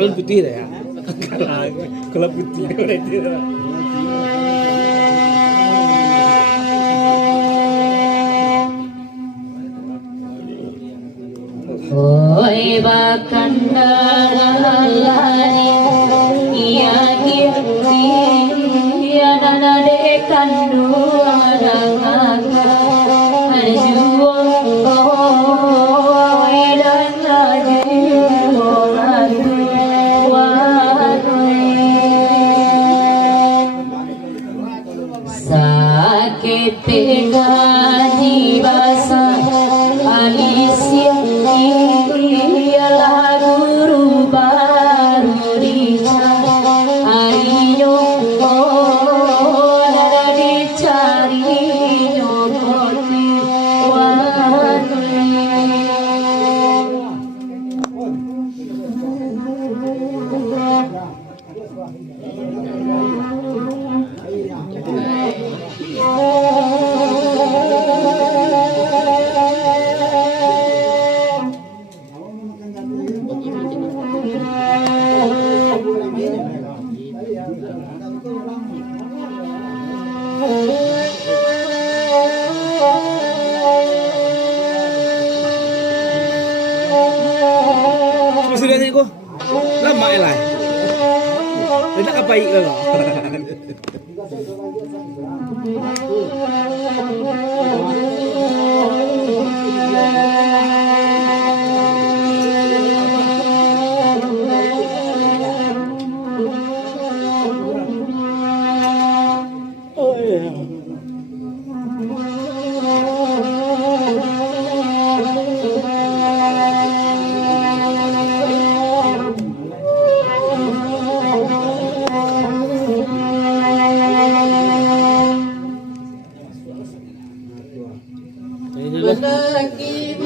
Kalau putih dah ya. Kalau putih berarti dah. Oi bakandalani iya giti ya nana de kandu adanga arjuo ilan ajiwo atu sakit gaji basa Alicia ialah guru baru Rica Ariyo ada dicari nyokoti Sudah ni ko. Lama lah. Tidak apa ik lah. Oh yeah. Lagi